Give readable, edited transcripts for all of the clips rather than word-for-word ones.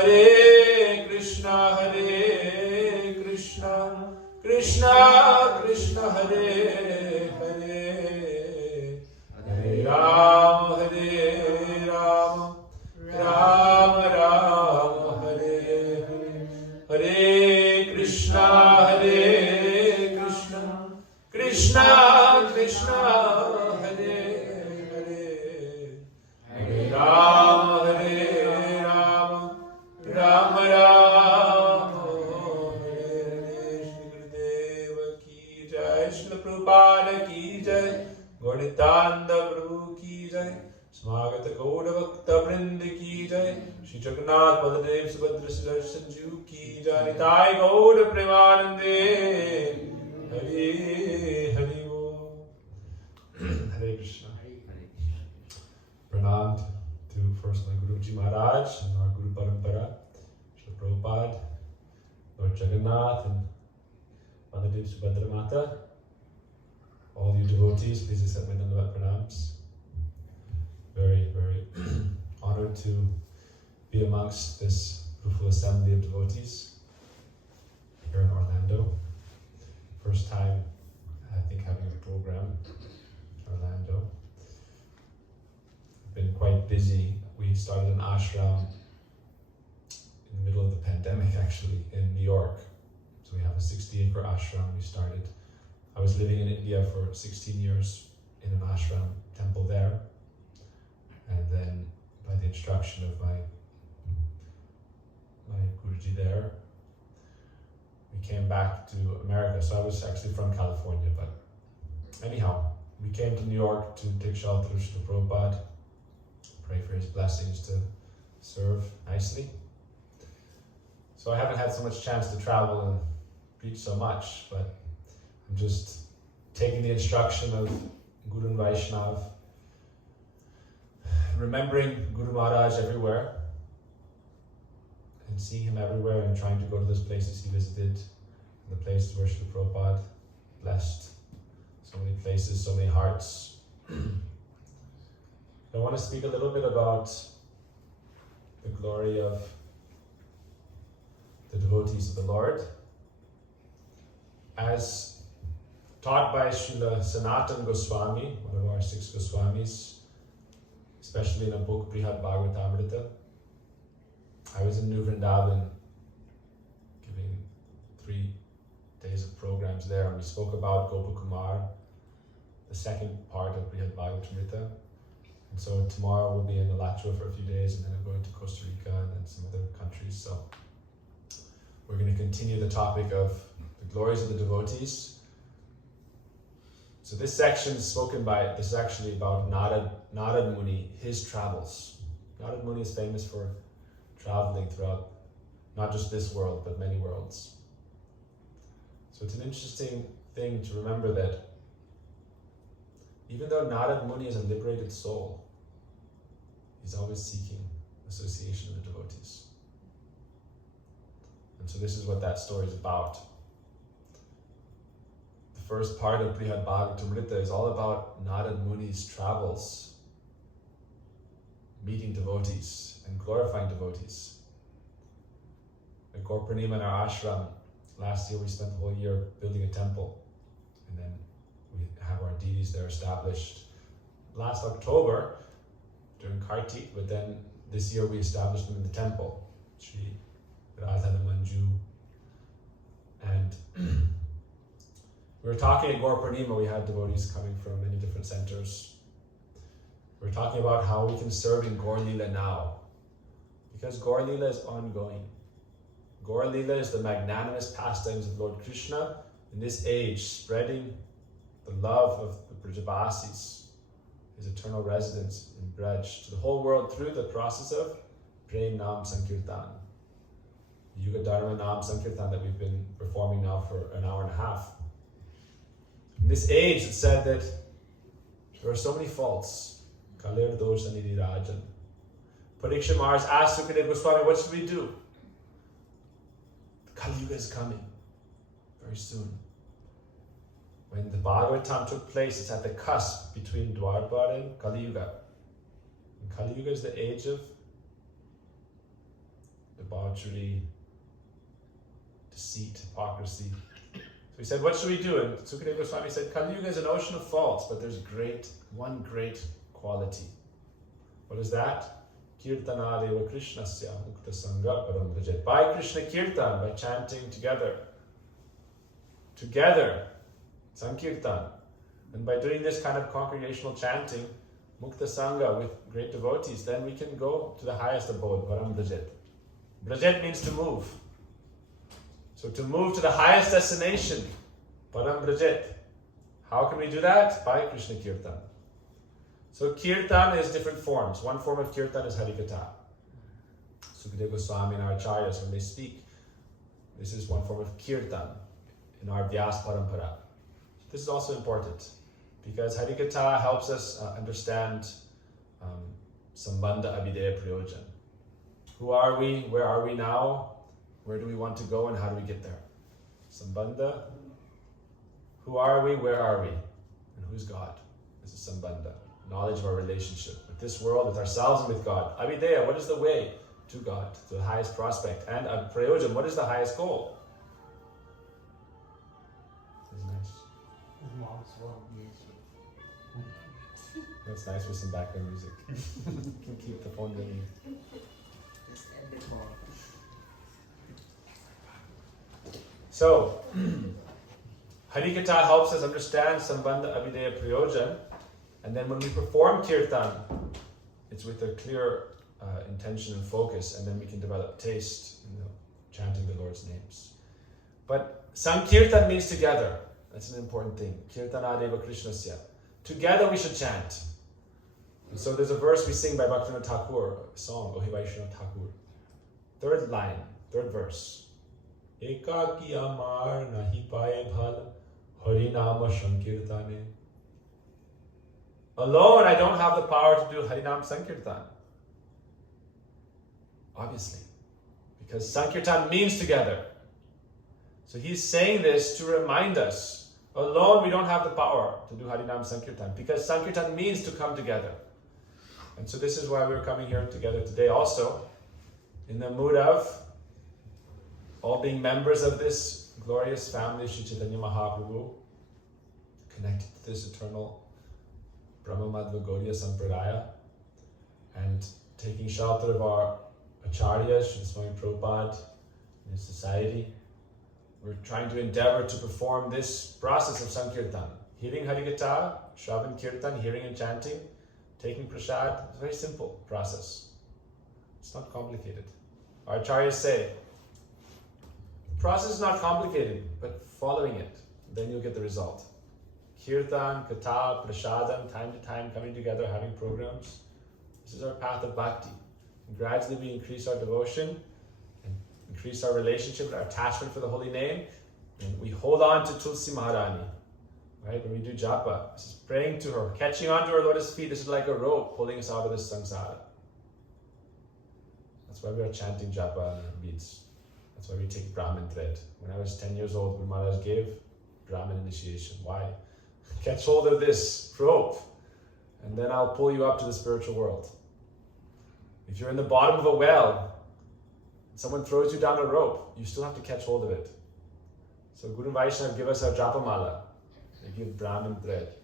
Hare Krishna, Krishna Krishna, Hare Hare, Hare Rama, Rama Rama, Hare Hare. Hare Krishna, Krishna Krishna, Hare Hare, Hare Rama, Rama Rama, Hare Hare. Shri Gurudeva ki jai, Shri Prabhupada ki jai, Gauritananda Prabhu ki jai, Smagata Gaura Bhakta Vrind ki jai, Shri Jagannath Baladev Subhadra Sudarshan Ju ki jai, Nitai Gaura Premanande, Hare Hare Bo. Hare Krishna. Pranam to first my Guruji Maharaj and our Guru Parampara, Srila Prabhupada, Lord Jagannath and Baladev Subhadra Mata. All you devotees, please accept my Dandavat Pranams. Very, very honored to be amongst this beautiful assembly of devotees here in Orlando. First time, I think, having a program in Orlando. I've been quite busy. We started an ashram in the middle of the pandemic, actually, in New York. So we have a 60-acre ashram we started. I was living in India for 16 years in an ashram temple there. And then by the instruction of my Guruji there, we came back to America. So I was actually from California, but anyhow, we came to New York to take shelter of Srila Prabhupada, pray for his blessings to serve nicely. So I haven't had so much chance to travel and preach so much, but I'm just taking the instruction of Guru and Vaishnav, remembering Guru Maharaj everywhere, and seeing him everywhere and trying to go to those places he visited, and the places where Srila Prabhupada blessed so many places, so many hearts. I want to speak a little bit about the glory of the devotees of the Lord. As taught by Srila Sanatana Goswami, one of our 6 Goswamis, especially in a book, Brihad Bhagavatamrita. I was in New Vrindavan giving 3 days of programs there, and we spoke about Gopakumar, the second part of Brihad Bhagavatamrita. And so tomorrow we'll be in Alachua for a few days, and then I'm going to Costa Rica and then some other countries. So we're going to continue the topic of the glories of the devotees. So this section is this is actually about Narad Muni, his travels. Narad Muni is famous for traveling throughout not just this world, but many worlds. So it's an interesting thing to remember that even though Narad Muni is a liberated soul, he's always seeking association with the devotees. And so this is what that story is about. The first part of Brihad Bhagavatamrita is all about Narad Muni's travels, meeting devotees and glorifying devotees. At Gaur Purnima in our ashram, last year we spent the whole year building a temple, and then we have our deities there established last October during Kartik, but then this year we established them in the temple, Shri Radha Manju. And we were talking at Gaur Purnima, we had devotees coming from many different centers. We were talking about how we can serve in Gaur Lila now, because Gaur Lila is ongoing. Gaur Lila is the magnanimous pastimes of Lord Krishna in this age, spreading the love of the Brajavasis, his eternal residence in Braj, to the whole world through the process of Prem Nam Sankirtan, Yuga Dharma Nam Sankirtan that we've been performing now for an hour and a half. In this age, it's said that there are so many faults. Kalir Dosha Nidhi Rajan. Parikshit Maharaj asked Sukadeva Goswami, what should we do? Kali Yuga is coming very soon. When the Bhagavatam took place, it's at the cusp between Dwapara and Kali Yuga. And Kali Yuga is the age of the debauchery, deceit, hypocrisy. So he said, what should we do? And Sukadeva Goswami said, Kali Yuga is an ocean of faults, but there's one great quality. What is that? Kirtana deva Krishnasya mukta sangha param vrajet. By Krishna Kirtan, by chanting together, Sankirtan. And by doing this kind of congregational chanting, Mukta Sangha with great devotees, then we can go to the highest abode, Param Vrajet. Vrajet means to move. So to move to the highest destination, Param Vrajet. How can we do that? By Krishna Kirtan. So Kirtan is different forms. One form of Kirtan is Harikatha. Sukadeva Goswami and our Acharyas, when they speak, this is one form of Kirtan in our Vyas Parampara. This is also important because Harikatha helps us understand Sambandha Abhideya Prayojan. Who are we? Where are we now? Where do we want to go and how do we get there? Sambandha. Who are we? Where are we? And who's God? This is Sambandha. Knowledge of our relationship with this world, with ourselves and with God. Abhideya, what is the way to God, to the highest prospect? And Prayojan, what is the highest goal? This is nice. That's nice with some background music. You can keep the phone going. Just a bit more. So, Harikatha helps us understand Sambandha Abhideya Prayojan, and then when we perform Kirtan, it's with a clear intention and focus, and then we can develop taste in chanting the Lord's names. But Sankirtan means together. That's an important thing. Kirtanadeva Krishnasya. Together we should chant. And so there's a verse we sing by Bhaktivinoda Thakur, a song, Ohi Vaishnava Thakur. Third line, third verse. Ekaki amar nahi paye bhal, harinama sankirtane. Alone I don't have the power to do Harinam Sankirtan. Obviously. Because Sankirtan means together. So he's saying this to remind us, alone we don't have the power to do Harinam Sankirtan, because Sankirtan means to come together. And so this is why we're coming here together today also, in the mood of all being members of this glorious family, Sri Chaitanya Mahaprabhu, connected to this eternal Brahma Madhva Gaudiya Sampradaya, and taking shelter of our Acharyas, Sri Swami Prabhupada, in his society. We're trying to endeavor to perform this process of Sankirtan. Hearing Harikatha, Shravan Kirtan, hearing and chanting, taking prasad. It's a very simple process. It's not complicated. Our Acharyas say, the process is not complicated, but following it, then you'll get the result. Kirtan, Katha, Prasadam, time to time coming together, having programs. This is our path of bhakti. And gradually we increase our devotion, and increase our relationship, our attachment for the holy name, and we hold on to Tulsi Maharani. Right? When we do japa, this is praying to her, catching onto her lotus feet. This is like a rope pulling us out of this samsara. That's why we are chanting japa and beads. That's why we take Brahmin thread. When I was 10 years old, Guru Maharaj gave Brahmin initiation. Why? Catch hold of this rope, and then I'll pull you up to the spiritual world. If you're in the bottom of a well, someone throws you down a rope, you still have to catch hold of it. So Guru Vaishnava give us our japamala. They give Brahmin thread.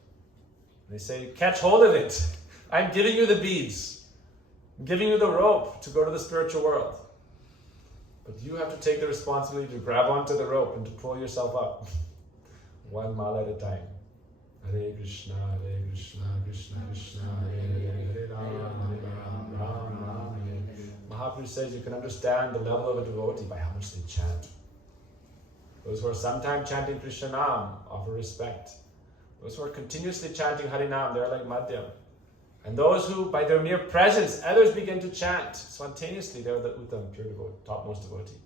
They say, catch hold of it. I'm giving you the beads. I'm giving you the rope to go to the spiritual world. But you have to take the responsibility to grab onto the rope and to pull yourself up. One mala at a time. Hare Krishna, Krishna Krishna, Hare Hare, Hare Ram, Ram Ram, Hare Hare. Mahaprabhu says you can understand the level of a devotee by how much they chant. Those who are sometimes chanting Krishna Nam offer respect. Those who are continuously chanting Harinam, they're like Madhyam. And those who, by their mere presence, others begin to chant spontaneously, they're the Uttam, pure devotee, topmost devotee.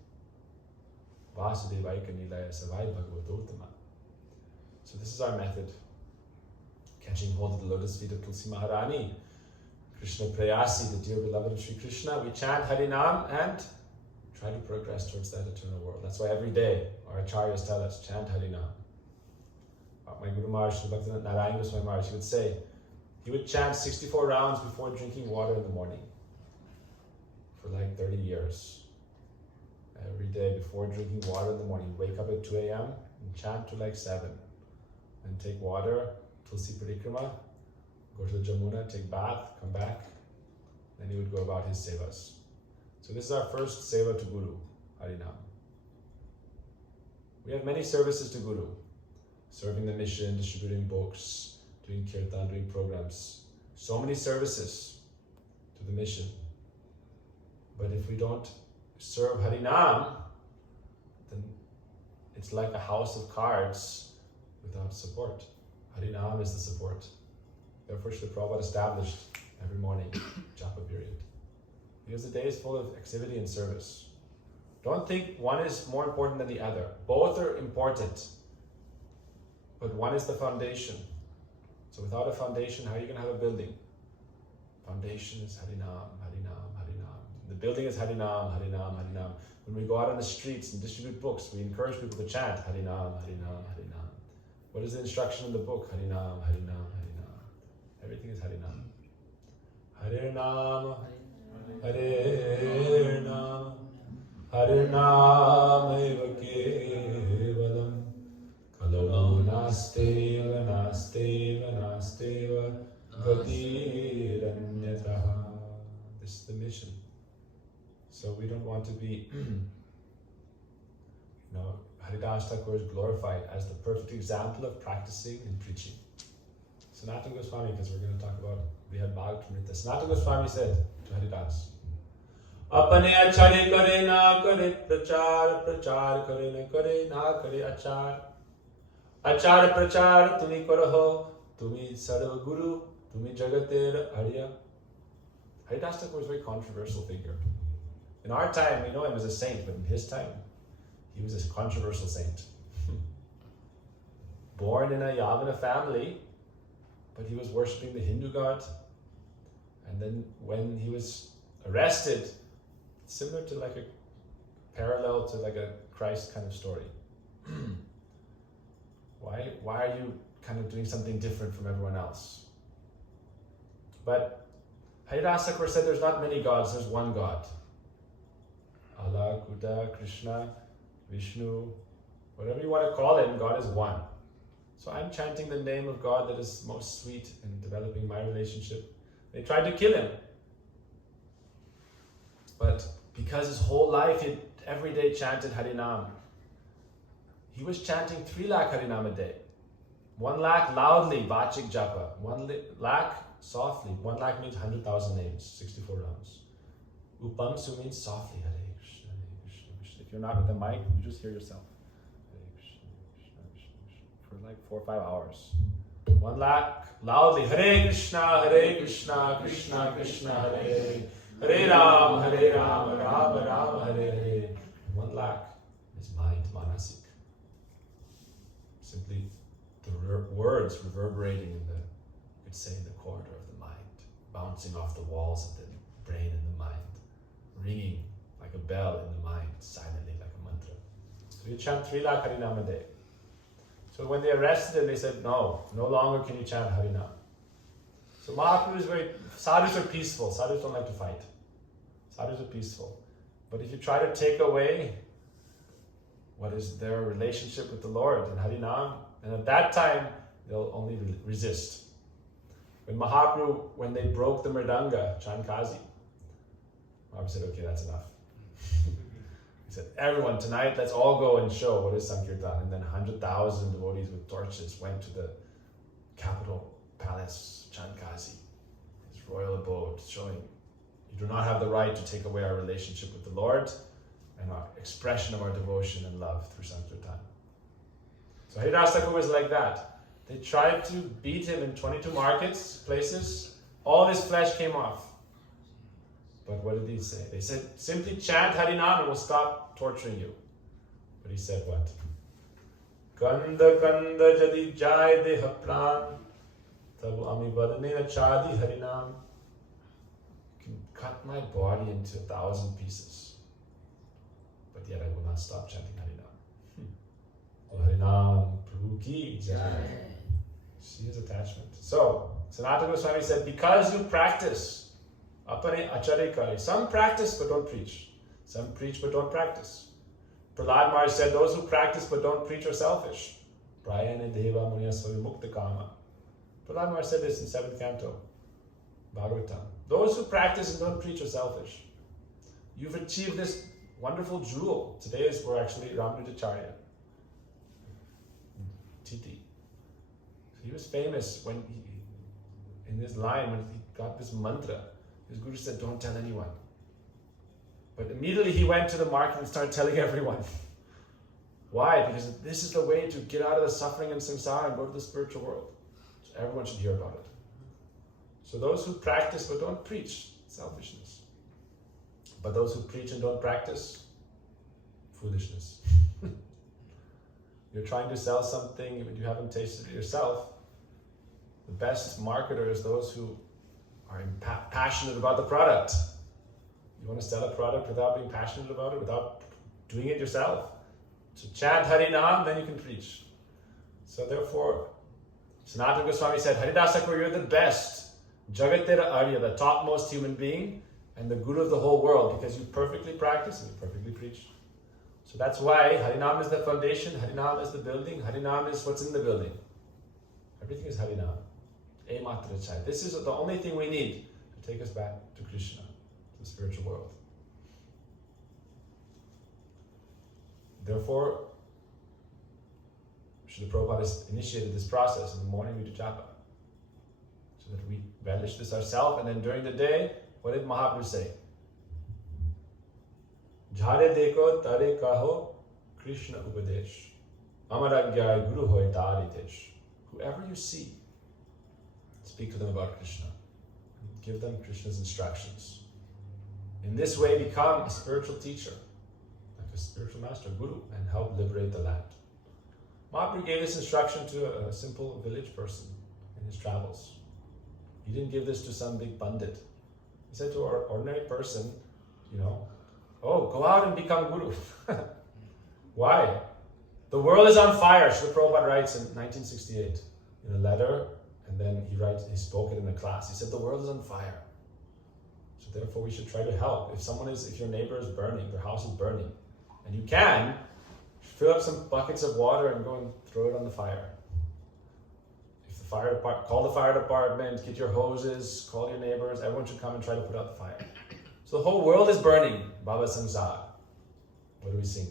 Vasudeva Aika Nilaya Savai Bhagavatottama. So this is our method. Catching hold of the lotus feet of Tulsi Maharani, Krishna Prayasi, the dear beloved of Sri Krishna, we chant Harinam and try to progress towards that eternal world. That's why every day our Acharyas tell us, chant Harinam. My Guru Maharaj, Bhaktivinoda Narayan Goswami Maharaj, he would say, he would chant 64 rounds before drinking water in the morning for like 30 years. before drinking water in the morning. Wake up at 2 a.m. and chant to like 7. And take water, Tulsi Parikrama, go to the Jamuna, take bath, come back. Then he would go about his sevas. So this is our first seva to Guru, Harinam. We have many services to Guru. Serving the mission, distributing books, doing kirtan, doing programs. So many services to the mission. But if we don't serve Harinam, then it's like a house of cards without support. Harinam is the support. Therefore, Srila Prabhupada established every morning japa period. Because the day is full of activity and service. Don't think one is more important than the other. Both are important. But one is the foundation. So without a foundation, how are you going to have a building? Foundation is Harinam, Harinam, Harinam. The building is Harinam, Harinam, Harinam. When we go out on the streets and distribute books, we encourage people to chant Harinam, Harinam, Harinam. What is the instruction in the book? Harinam, Harinam, Harinam. Everything is Harinam. Harinam, Harinam, Harinam eva kevalam. Kalo nasteva, nasteva, nasteva, gatiranyataha. This is the mission. So we don't want to be, Haridas Thakur is glorified as the perfect example of practicing and preaching. Sanatana Goswami, because we're going to talk about, we had Bhagavatamrita. Sanatana Goswami said to Haridas, Apane achare kare na kare prachar, prachar kare na kare achar. Achar prachar tumi karaho, tumi sarva guru, tumi jagater arya. Haridas Thakur was a very controversial figure. In our time, we know him as a saint, but in his time, he was a controversial saint. Born in a Yavana family, but he was worshipping the Hindu god. And then when he was arrested, similar to like a parallel to like a Christ kind of story. Why are you kind of doing something different from everyone else? But Haridas Thakur said there's not many gods, there's one God. Allah, Buddha, Krishna, Vishnu, whatever you want to call him, God is one. So I'm chanting the name of God that is most sweet in developing my relationship. They tried to kill him. But because his whole life he every day chanted Harinam, he was chanting 3 lakh Harinam a day. 1 lakh loudly, Vachik Japa. 1 lakh softly. 1 lakh means 100,000 names, 64 rounds. Upamsu means softly, Hare Krishna, Hare Krishna, Krishna. If you're not with the mic, you just hear yourself. Hare Krishna, Krishna, Krishna, Krishna. For like 4 or 5 hours. 1 lakh loudly, Hare Krishna, Krishna, Krishna, Hare. Hare Ram, Ram Ram, Hare Hare. 1 lakh is mind, manasik. Simply the words reverberating in the, you could say, in the corridor of the mind, bouncing off the walls of the brain and the mind, ringing like a bell in the mind, silently like a mantra. So you chant 3 lakh Harinam a day. So when they arrested him, they said, no longer can you chant Harinam. So Mahaprabhu is sadhus are peaceful, sadhus don't like to fight. Sadhus are peaceful. But if you try to take away what is their relationship with the Lord and Harinam, and at that time, they'll only resist. When they broke the Mridanga, Chankazi, Mahaprabhu said, okay, that's enough. He said, everyone, tonight, let's all go and show what is Sankirtan. And then 100,000 devotees with torches went to the capital palace, Chankazi, his royal abode, showing you do not have the right to take away our relationship with the Lord and our expression of our devotion and love through Sankirtan. So Haridas Thakur was like that. They tried to beat him in 22 places. All his flesh came off. But what did he say? They said, simply chant Harinam and we'll stop torturing you. But he said what? Kanda kanda jadi jai deha pran tabu ami badane chadi Harinam. You can cut my body into 1,000 pieces. But yet I will not stop chanting Harinam. Harinam Prabhu ki jai. See his attachment. So, Sanatana Goswami said, because you practice, apane achare kare. Some practice but don't preach. Some preach but don't practice. Prahlad Maharaj said, those who practice but don't preach are selfish. Prayane deva munyasvavi mukta kama. Prahlad Maharaj said this in 7th canto, Bhagavatam. Those who practice and don't preach are selfish. You've achieved this wonderful jewel. Today we're actually Ramanujacharya. Titi. He was famous when in this line, when he got this mantra, his guru said, don't tell anyone. But immediately he went to the market and started telling everyone. Why? Because this is the way to get out of the suffering and samsara and go to the spiritual world. So everyone should hear about it. So those who practice but don't preach, selfishness. But those who preach and don't practice, foolishness. You're trying to sell something but you haven't tasted it yourself. The best marketer is those who are passionate about the product. You want to sell a product without being passionate about it, without doing it yourself. So chant Harinam, then you can preach. So therefore, Sanatana Goswami said, Haridas Thakur, you're the best. Jagatera Arya, the topmost human being, and the guru of the whole world, because you perfectly practice and you perfectly preach. So that's why Harinam is the foundation, Harinam is the building, Harinam is what's in the building. Everything is Harinam. Ematra Chai. This is the only thing we need to take us back to Krishna, to the spiritual world. Therefore, Srila Prabhupada has initiated this process. In the morning we do japa, so that we relish this ourselves, and then during the day, what did Mahaprabhu say? Jhare deko tare kaho Krishna upadesh. Amaragya guru hoy tari tesh. Whoever you see, speak to them about Krishna. Give them Krishna's instructions. In this way, become a spiritual teacher, like a spiritual master, guru, and help liberate the land. Mahaprabhu gave this instruction to a simple village person in his travels. He didn't give this to some big pandit. He said to our ordinary person, oh, go out and become guru. Why? The world is on fire. Srila Prabhupada writes in 1968 in a letter, and then he spoke it in a class. He said the world is on fire. So therefore we should try to help. If your neighbor is burning, their house is burning, and you can, fill up some buckets of water and go and throw it on the fire. Call the fire department, get your hoses, call your neighbors, everyone should come and try to put out the fire. So the whole world is burning. Baba Samsara. What do we sing?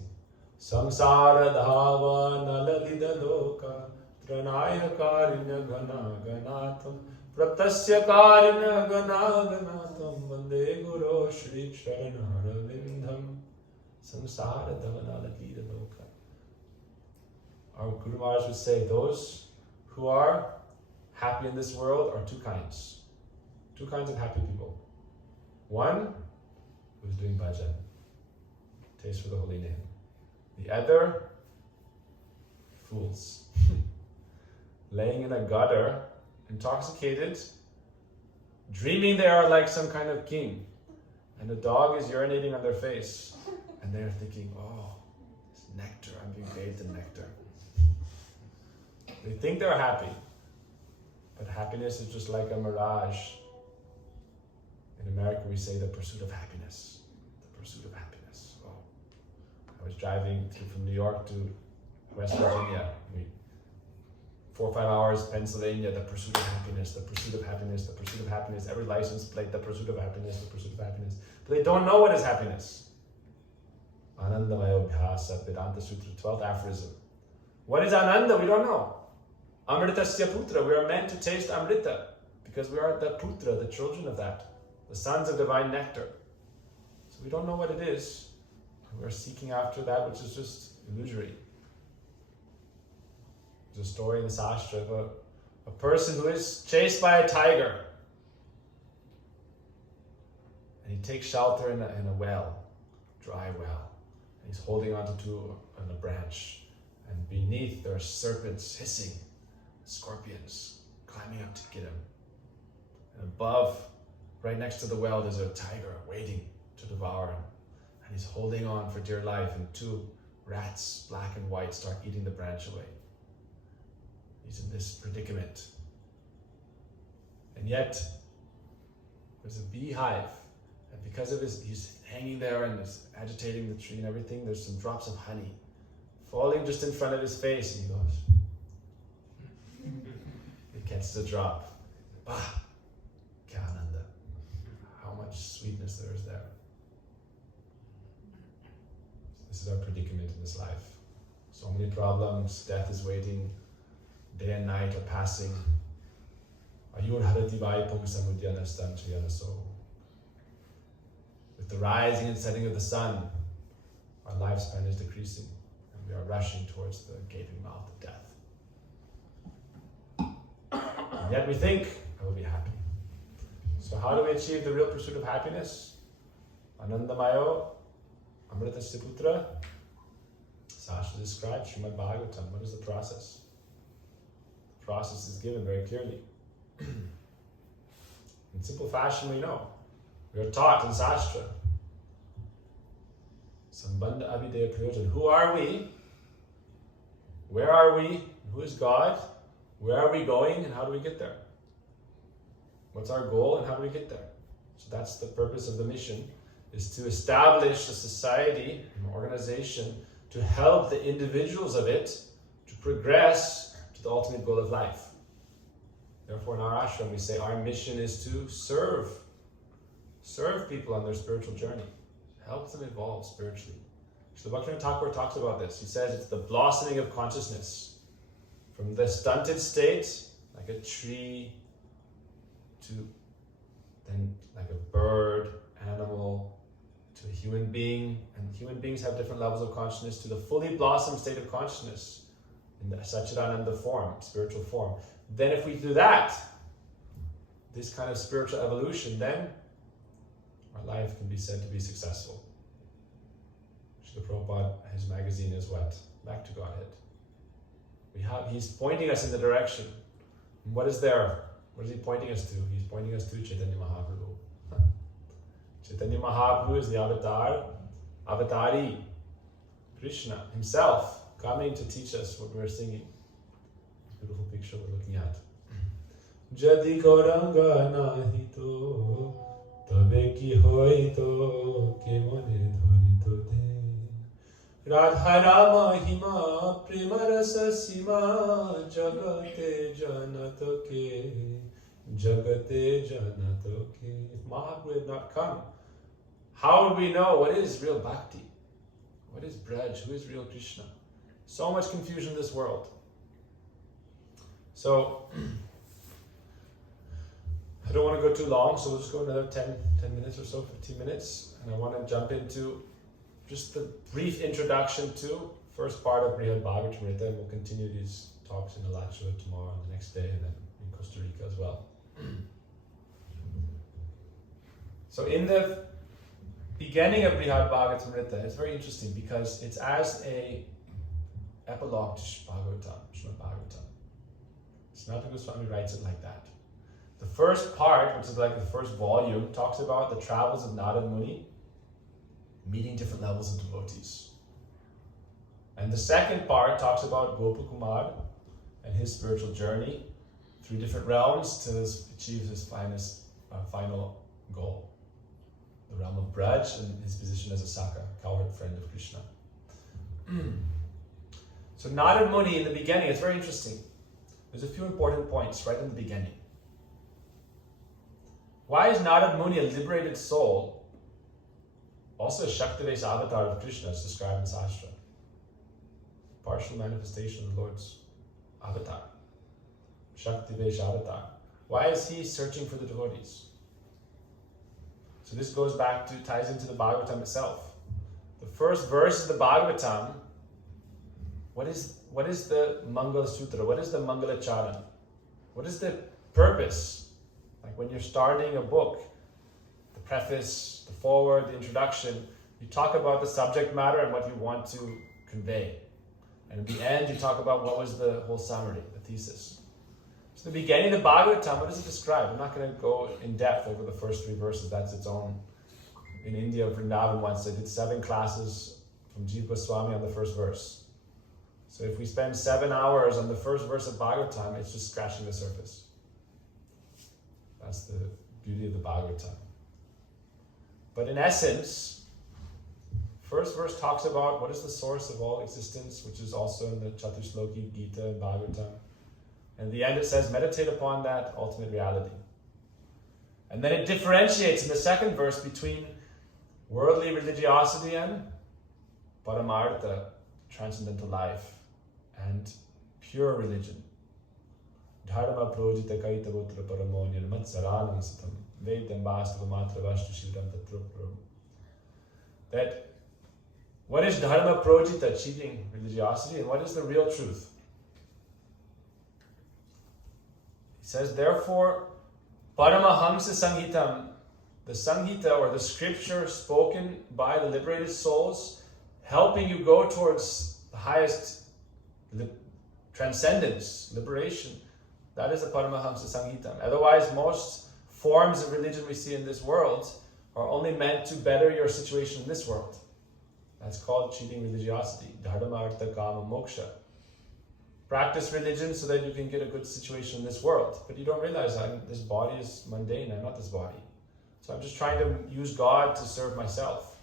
Samsara dhava nalalida loka tranaya karinya gana ganatam pratasya karinya gana ganatam vande guru shri charanara vindham samsara dhava nalalida loka. Our Guru Maharaj would say, those who are happy in this world are two kinds. Two kinds of happy people. One who's doing bhajan, taste for the holy name. The other, fools, laying in a gutter, intoxicated, dreaming they are like some kind of king, and the dog is urinating on their face, and they're thinking, oh, it's nectar, I'm being bathed in nectar. They think they're happy, but happiness is just like a mirage. In America, we say the pursuit of happiness. The pursuit of happiness. Oh. I was driving from New York to West Virginia. 4 or 5 hours, Pennsylvania, the pursuit of happiness, the pursuit of happiness, the pursuit of happiness. Every license plate, the pursuit of happiness, the pursuit of happiness. But they don't know what is happiness. Anandamaya Bhyasa, Vedanta Sutra, 12th aphorism. What is Ananda? We don't know. Amritasya Putra, we are meant to taste Amrita because we are the Putra, the children of that, the sons of divine nectar. So we don't know what it is. We're seeking after that which is just illusory. There's a story in the Sastra of a person who is chased by a tiger. And he takes shelter in a well, dry well. And he's holding onto a branch. And beneath there are serpents hissing. Scorpions climbing up to get him. And above, right next to the well, there's a tiger waiting to devour him. And he's holding on for dear life, and 2 rats, black and white, start eating the branch away. He's in this predicament. And yet, there's a beehive And because of he's hanging there and is agitating the tree and everything, there's some drops of honey falling just in front of his face, and he goes, he catches a drop. Bah! Kyananda. How much sweetness there is there. This is our predicament in this life. So many problems, death is waiting, day and night are passing. With the rising and setting of the sun, our lifespan is decreasing, and we are rushing towards the gaping mouth of death. And yet we think, I will be happy. So how do we achieve the real pursuit of happiness? Anandamayo, Amrita Siputra, Sasha describes Srimad Bhagavatam. What is the process? The process is given very clearly. In simple fashion, we know. We are taught in Sastra. Sambandha Abhideya Prayojan. Who are we? Where are we? Who is God? Where are we going and how do we get there? What's our goal and how do we get there? So that's the purpose of the mission, is to establish a society, an organization, to help the individuals of it to progress to the ultimate goal of life. Therefore, in our ashram, we say our mission is to serve people on their spiritual journey, help them evolve spiritually. So Bhaktivinoda Thakur talks about this. He says it's the blossoming of consciousness from the stunted state, like a tree, to then like a bird, animal, to a human being, and human beings have different levels of consciousness, to the fully blossomed state of consciousness in the Satchidananda form, spiritual form. Then if we do that, this kind of spiritual evolution, then our life can be said to be successful. Srila Prabhupada, his magazine is what? Back to Godhead. He's pointing us in the direction. And what is there? What is he pointing us to? He's pointing us to Chaitanya Mahaprabhu. Chaitanya Mahaprabhu is the avatari, Krishna himself, coming to teach us what we're singing. Beautiful picture we're looking at. Jadi Gauranga nahi to, tabe ki hoi to, ke mone dhori to de. Radha Mahima Premarasa Sima Jagate Janatoke Jagate Janatoke. If Mahaprabhu had not come, how would we know what is real bhakti? What is Braj? Who is real Krishna? So much confusion in this world. So, I don't want to go too long, so we'll just go another 10 minutes or so, 15 minutes. And I want to jump into just the brief introduction to first part of Brihad Bhagavatamrita, and we'll continue these talks in Alachua tomorrow and the next day, and then in Costa Rica as well. So in the beginning of Brihad Bhagavatamrita, it's very interesting because it's as a epilogue to Bhagavatam, Srimad Bhagavatam. Sanatana Goswami writes it like that. The first part, which is like the first volume, talks about the travels of Narad Muni, meeting different levels of devotees. And the second part talks about Gopakumar and his spiritual journey through different realms to achieve his final goal, the realm of Braj and his position as a Saka, cowherd friend of Krishna. So Narad Muni in the beginning, it's very interesting. There's a few important points right in the beginning. Why is Narad Muni a liberated soul? Also, Shaktivesh avatar of Krishna is described in Sastra. Partial manifestation of the Lord's avatar. Shaktivesh avatar. Why is he searching for the devotees? So this ties into the Bhagavatam itself. The first verse of the Bhagavatam, what is the Mangala Sutra? What is the Mangala Charan? What is the purpose? Like when you're starting a book, the preface, the foreword, the introduction, you talk about the subject matter and what you want to convey. And at the end, you talk about what was the whole summary, the thesis. So the beginning of the Bhagavatam, what does it describe? I'm not going to go in depth over the first 3 verses. That's its own. In India, Vrindavan once, they did 7 classes from Jiva Goswami on the first verse. So if we spend 7 hours on the first verse of Bhagavatam, it's just scratching the surface. That's the beauty of the Bhagavatam. But in essence, first verse talks about what is the source of all existence, which is also in the Chatusloki, Gita, and Bhagavatam. And at the end it says, meditate upon that ultimate reality. And then it differentiates in the second verse between worldly religiosity and Paramartha, transcendental life, and pure religion. Dharma projita kaitavotra paramonyan mat saranam satam vedam bastava matra vastu shiram tatrupram. That what is dharma projita, cheating religiosity, and what is the real truth? He says, therefore, Paramahamsa Sanghitam, the Sanghita or the scripture spoken by the liberated souls, helping you go towards the highest transcendence, liberation. That is the Paramahamsa Sanghitam. Otherwise, most forms of religion we see in this world are only meant to better your situation in this world. That's called cheating religiosity. Dharma, artha, kama, moksha. Practice religion so that you can get a good situation in this world. But you don't realize this body is mundane. I'm not this body. So I'm just trying to use God to serve myself.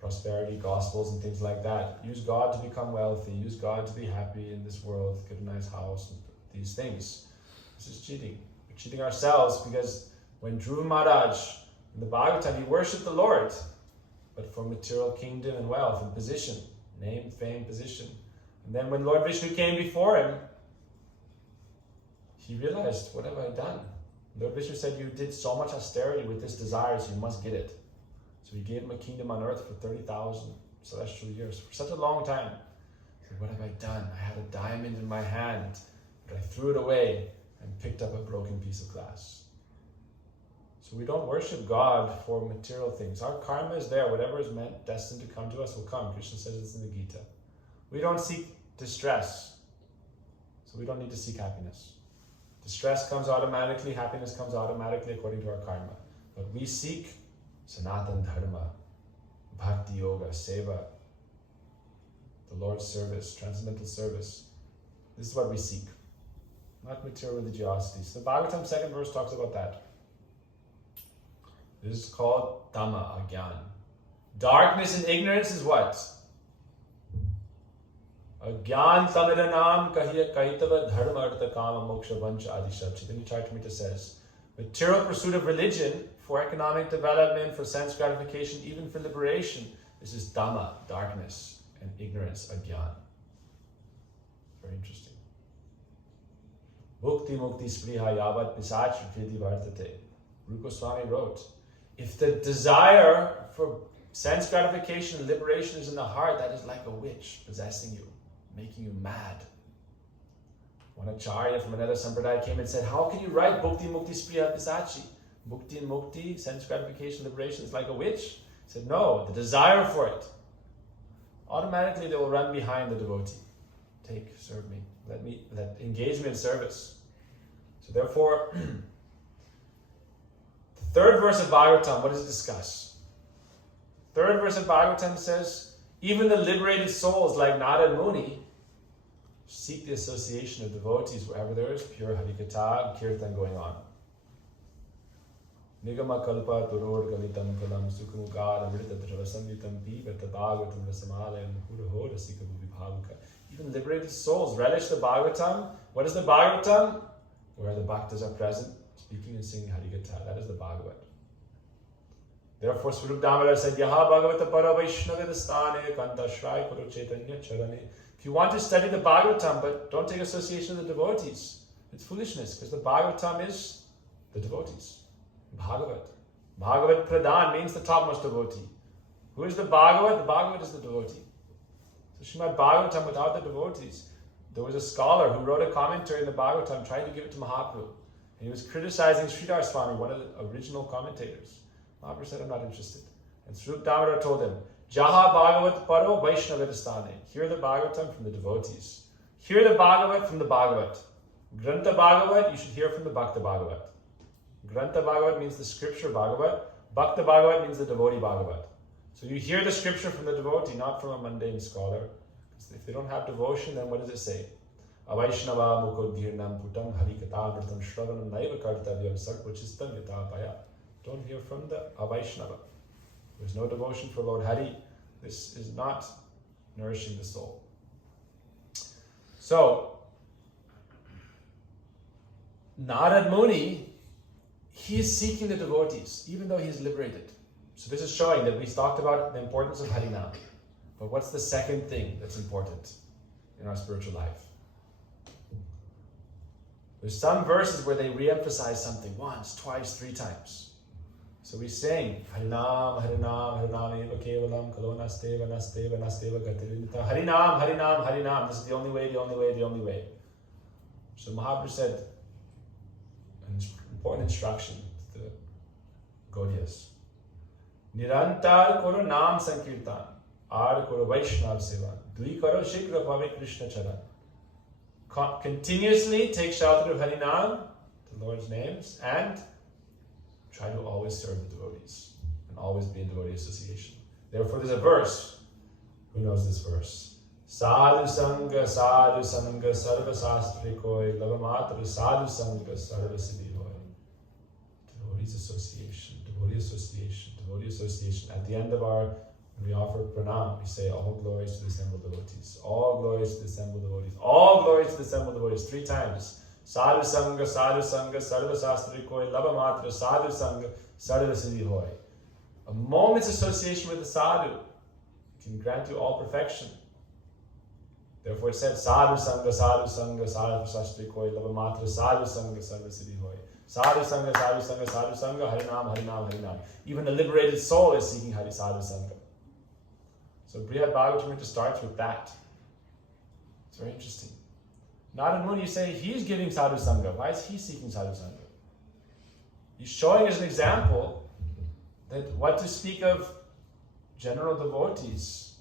Prosperity, gospels, and things like that. Use God to become wealthy. Use God to be happy in this world. Get a nice house. And these things. This is cheating. We're cheating ourselves because when Dhruva Maharaj in the Bhagavatam, he worshipped the Lord, but for material kingdom and wealth and position, name, fame, position. And then when Lord Vishnu came before him, he realized, what have I done? Lord Vishnu said, you did so much austerity with this desire, so you must get it. So he gave him a kingdom on earth for 30,000 celestial years, for such a long time. He said, what have I done? I had a diamond in my hand, but I threw it away and picked up a broken piece of glass. So we don't worship God for material things. Our karma is there. Whatever is meant, destined to come to us will come. Krishna says this in the Gita. We don't seek distress, so we don't need to seek happiness. Distress comes automatically, happiness comes automatically according to our karma. But we seek Sanatan Dharma, Bhakti Yoga, Seva, the Lord's service, transcendental service. This is what we seek, not material religiosity. So the Bhagavatam second verse talks about that. This is called Dhamma, Agyan. Darkness and ignorance is what? Agyan tamidanam kahiya kaitava dharma artha kama moksha vancha adishab. Chaitanya Charitamrita says, material pursuit of religion for economic development, for sense gratification, even for liberation, this is Dhamma, darkness, and ignorance, Agyan. Very interesting. Bhukti mukti spriha yavat pisach vriti vartate. Rupa Goswami wrote, if the desire for sense gratification and liberation is in the heart, that is like a witch possessing you, making you mad. One acharya from another sampradaya came and said, how can you write Bhukti Mukti Spriya Pisachi? Bhukti and Mukti, sense gratification, liberation is like a witch. He said, no, the desire for it. Automatically they will run behind the devotee. Take, serve me. Let engage me in service. So therefore, the third verse of Bhagavatam, what does it discuss? Third verse of Bhagavatam says, even the liberated souls like Nada and Muni seek the association of devotees wherever there is pure Harikatha and Kirtan going on. Nigama kalpa turor galitam kalam sukhamukara vritatravasamitam pivata bhagavatam rasamalayam huraho rasikavu vibhavuka. Even liberated souls relish the Bhagavatam. What is the Bhagavatam? Where the bhaktas are present, speaking and singing Harikatha. That is the Bhagavat. Therefore, Swarup Damodar said, Yaha Bhagavata para Vaishnavadastane kanta shrai kuru chaitanya charane. If you want to study the Bhagavatam, but don't take association with the devotees, it's foolishness, because the Bhagavatam is the devotees. Bhagavat. Bhagavat Pradhan means the topmost devotee. Who is the Bhagavat? The Bhagavat is the devotee. So Srimad Bhagavatam without the devotees. There was a scholar who wrote a commentary in the Bhagavatam trying to give it to Mahaprabhu. And he was criticizing Sridhar Swami, one of the original commentators. Mahaprabhu said, I'm not interested. And Swarup Damodar told him, Jaha Bhagavat Paro Vaishnavadastane. Hear the Bhagavatam from the devotees. Hear the Bhagavat from the Bhagavat. Grantha Bhagavat, you should hear from the Bhakta Bhagavat. Grantha Bhagavat means the scripture Bhagavat. Bhakta Bhagavat means the devotee Bhagavat. So you hear the scripture from the devotee, not from a mundane scholar. Because if they don't have devotion, then what does it say? Avaishnava mukodhirnam putam harikata mritam shravanam naiva kartavyam sarpachistam yatapaya Don't hear from the Avaishnava. There's no devotion for Lord Hari. This is not nourishing the soul. So, Narad Muni, he is seeking the devotees, even though he is liberated. So this is showing that we talked about the importance of Harinam. But what's the second thing that's important in our spiritual life? There's some verses where they re-emphasize something once, twice, 3 times. So we sing Harinam, Harinam, Harinam eva kevalam, kalo nasteva, nasteva, nasteva gatirinita. Harinam, Harinam, Harinam. This is the only way, the only way, the only way. So Mahaprabhu said an important instruction to the Gaudiyas. Nirantar koro naam sankirtan, ar koro Vaishnav seva, dui koro shikra pave Krishna charan. Continuously take shelter of Harinam, the Lord's names, and try to always serve the devotees and always be in devotee association. Therefore, there's a verse. Who knows this verse? Sadhu Sangha, Sarva Sastri Koi, Lavamatra, Sadhu Sangha, Sarva Siddhi Hoy. Devotees association, devotee association, devotee association. At the end of when we offer pranam, we say, all glories to the assembled devotees, all glories to the assembled devotees, all glories to the assembled devotees, 3 times. Sadhu Sangha, Sarva Sastri Koi, Lavamatra, Sadhu Sangha, Sarva Siddhi Hoy. A moment's association with the sadhu can grant you all perfection. Therefore it said, Sadhu Sangha, Sarva Sastri Koi, Lavamatra, Sadhu Sangha, Sarva Siddhi Hoy. Sadhu Sangha, Harinam, Harinam, Harinam. Even the liberated soul is seeking Sadhu Sangha. So Brihad Bhagavatamrita starts with that. It's very interesting. Narad Muni, you say, he's giving Sadhu Sangha. Why is he seeking Sadhu Sangha? He's showing as an example that what to speak of general devotees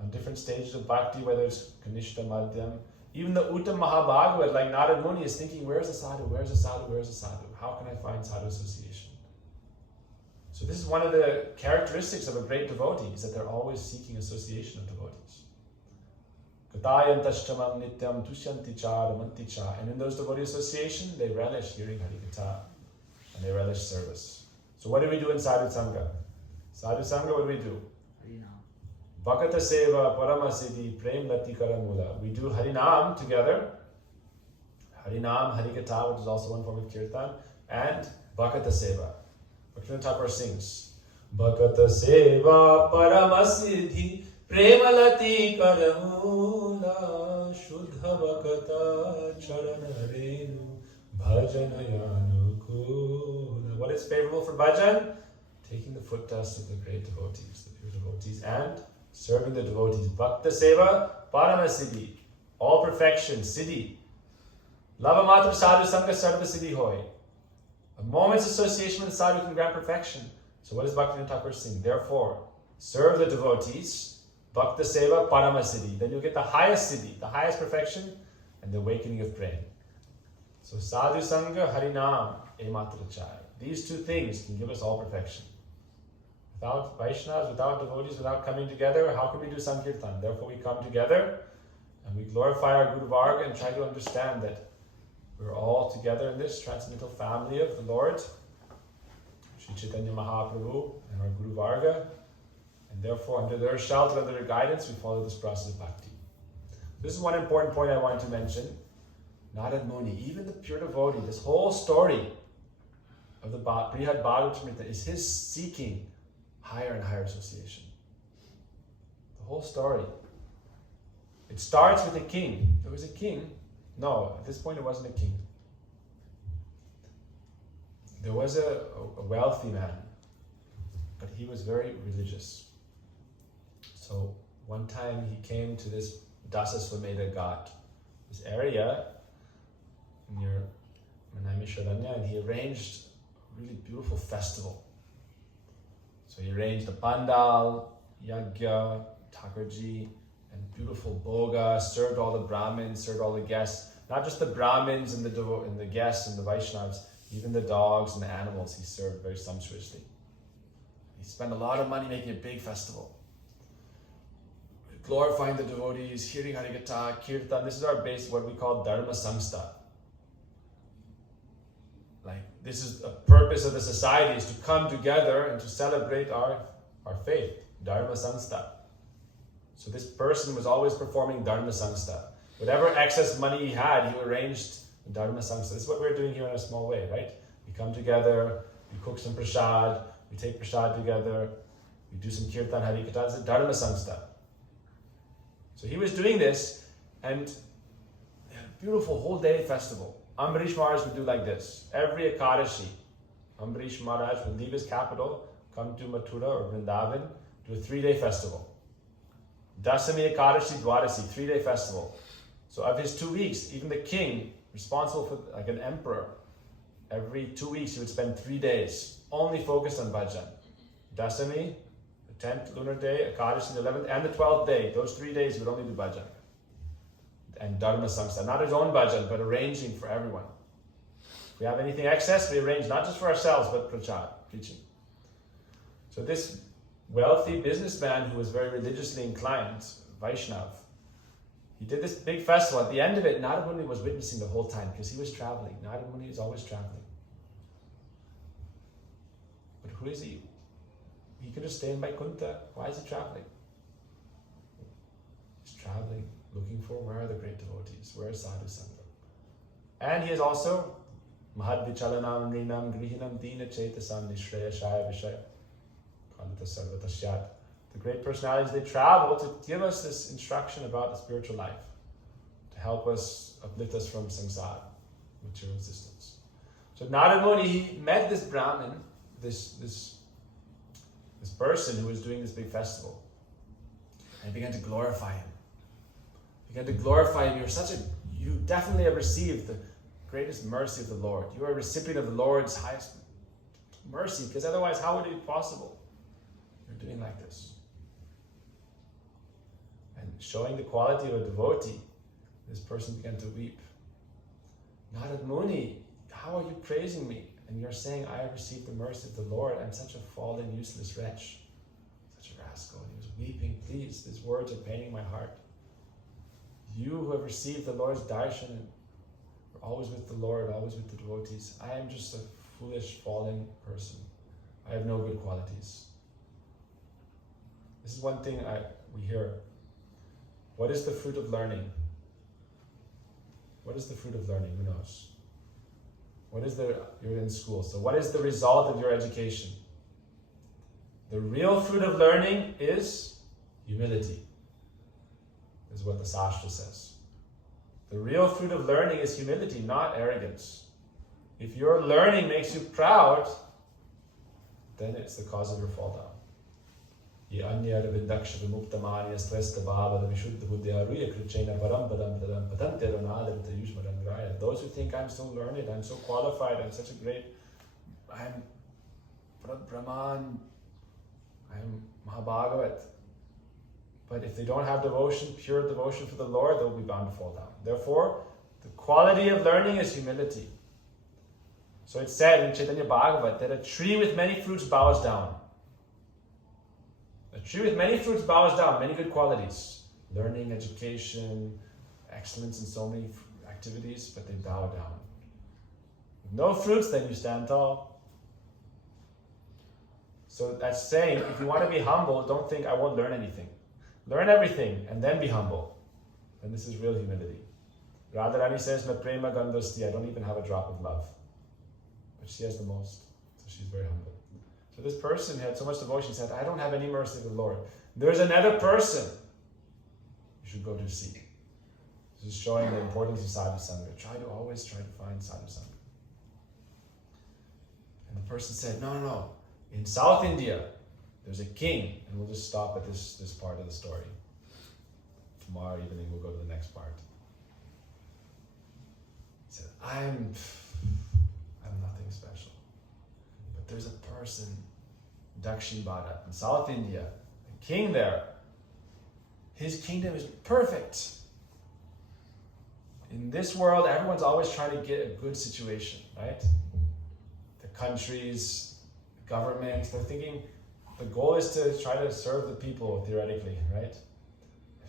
on different stages of bhakti, whether it's Kanishta, Madhyam, even the Uttam Mahabhagavat, like Narad Muni, is thinking, where's the sadhu, where's the sadhu, where's the sadhu? How can I find sadhu association? So this is one of the characteristics of a great devotee, is that they're always seeking association of devotees. Katayantashtamam nityam tushyanti cha ramanti cha. And in those devotee association, they relish hearing Harikatha and they relish service. So what do we do in Sadhu Sangha? Sadhu Sangha, what do? Harinam. Bhakata Seva, Paramasiddhi, Prem Lati Karamula. We do Harinam together. Harinam, Harikatha, which is also one form of Kirtan, and Bhakata Seva. Bhaktivinoda Thakur sings, Bhakata Seva, Paramasiddhi, Prem Lati Karamula, Shuddha Bhakata Charana Renu, Bhajanayanu Kula. What is favorable for bhajan? Taking the foot dust of the great devotees, the pure devotees, and serving the devotees. Bhakta Seva, Paramasiddhi, all perfection, Siddhi. Lavamatra Sadhu Sangha Sarva Siddhi Hoy. A moment's association with the sadhu can grant perfection. So what does Bhaktivinoda Thakur sing? Therefore, serve the devotees, Bhakta Seva, Paramasiddhi. Then you'll get the highest siddhi, the highest perfection, and the awakening of prema. So Sadhu Sangha, Harinam, Ematra Chai. These 2 things can give us all perfection. Without Vaishnavas, without devotees, without coming together, how can we do Sankirtan? Therefore we come together and we glorify our Guru Varga and try to understand that we're all together in this transcendental family of the Lord, Sri Chaitanya Mahaprabhu and our Guru Varga, and therefore under their shelter, under their guidance, we follow this process of bhakti. This is one important point I want to mention. Narad Muni, even the pure devotee, this whole story of the Brihad Bhagavatamrita is his seeking higher and higher association. The whole story. It starts with a king. There was a king. No, at this point it wasn't a king. There was a wealthy man, but he was very religious. So one time he came to this Dasaswamedha Ghat, this area near Manaimisharanya, and he arranged a really beautiful festival. So he arranged a pandal, yagya, Thakurji, and beautiful boga, served all the Brahmins, served all the guests. Not just the Brahmins and the guests and the Vaishnavas, even the dogs and the animals he served very sumptuously. He spent a lot of money making a big festival. Glorifying the devotees, hearing Harikatha, Kirtan. This is our base, what we call Dharma Samstha. Like this is the purpose of the society, is to come together and to celebrate our faith, Dharma Sangsta. So this person was always performing Dharma Sangsta. Whatever excess money he had, he arranged Dharma Sangsta. This is what we're doing here in a small way, right? We come together, we cook some prasad, we take prasad together, we do some kirtan, hari katha. It's a Dharma Sangsta. So he was doing this, and they had a beautiful whole day festival. Ambarish Maharaj would do like this. Every Ekadashi, Ambarish Maharaj would leave his capital, come to Mathura or Vrindavan, do a 3-day festival. Dasami Ekadashi Dwadasi, 3-day festival. So of his 2 weeks, even the king, responsible for like an emperor, every 2 weeks he would spend 3 days only focused on bhajan. Dasami, the 10th lunar day, Ekadashi, the 11th, and the 12th day. Those 3 days he would only do bhajan. And Dharma Sangsta, not his own bhajan, but arranging for everyone. If we have anything excess, we arrange not just for ourselves, but prachar, preaching. So this wealthy businessman who was very religiously inclined, Vaishnav, he did this big festival. At the end of it, Narad Muni was witnessing the whole time because he was traveling. Narad Muni is always traveling. But who is he? He could have stayed in Vaikuntha. Why is he traveling? He's traveling, looking for where are the great devotees, where is Sadhu Sangha. And he is also Mahad Vichalanam Rinam Grihinam Dina Chetasam Nishreya Shaya Vishaya Kalita Sarvatasyat. The great personalities, they travel to give us this instruction about the spiritual life, to help us, uplift us from samsara, material existence. So Narad Muni, he met this Brahmin, this person who was doing this big festival, and he began to glorify him. You definitely have received the greatest mercy of the Lord. You are a recipient of the Lord's highest mercy, because otherwise how would it be possible? You're doing like this. And showing the quality of a devotee, this person began to weep. Narad Muni, how are you praising me? And you're saying, I have received the mercy of the Lord. I'm such a fallen, useless wretch. Such a rascal. And he was weeping. Please, these words are paining my heart. You who have received the Lord's darshan and are always with the Lord, always with the devotees. I am just a foolish, fallen person. I have no good qualities. This is one thing we hear. What is the fruit of learning? What is the fruit of learning? Who knows? You're in school, so what is the result of your education? The real fruit of learning is humility. This is what the Sastra says. The real fruit of learning is humility, not arrogance. If your learning makes you proud, then it's the cause of your fall down. Those who think I'm so learned, I'm so qualified, I'm Brahman, I'm Mahabhagavat. But if they don't have devotion, pure devotion for the Lord, they'll be bound to fall down. Therefore, the quality of learning is humility. So it's said in Chaitanya Bhagavat that a tree with many fruits bows down. A tree with many fruits bows down, many good qualities. Learning, education, excellence in so many activities, but they bow down. With no fruits, then you stand tall. So that's saying, if you want to be humble, don't think, I won't learn anything. Learn everything, and then be humble. And this is real humility. Radharani says, Na prema gandhasti, I don't even have a drop of love. But she has the most, so she's very humble. So this person had so much devotion, said, I don't have any mercy of the Lord. There's another person you should go to see. This is showing the importance of sadhu sangha. Always try to find sadhu sangha. And the person said, no. In South India, there's a king, and we'll just stop at this part of the story. Tomorrow evening, we'll go to the next part. He said, I'm nothing special. But there's a person, Dakshin Bharat, in South India, a king there. His kingdom is perfect. In this world, everyone's always trying to get a good situation, right? The countries, the governments, they're thinking the goal is to try to serve the people, theoretically, right?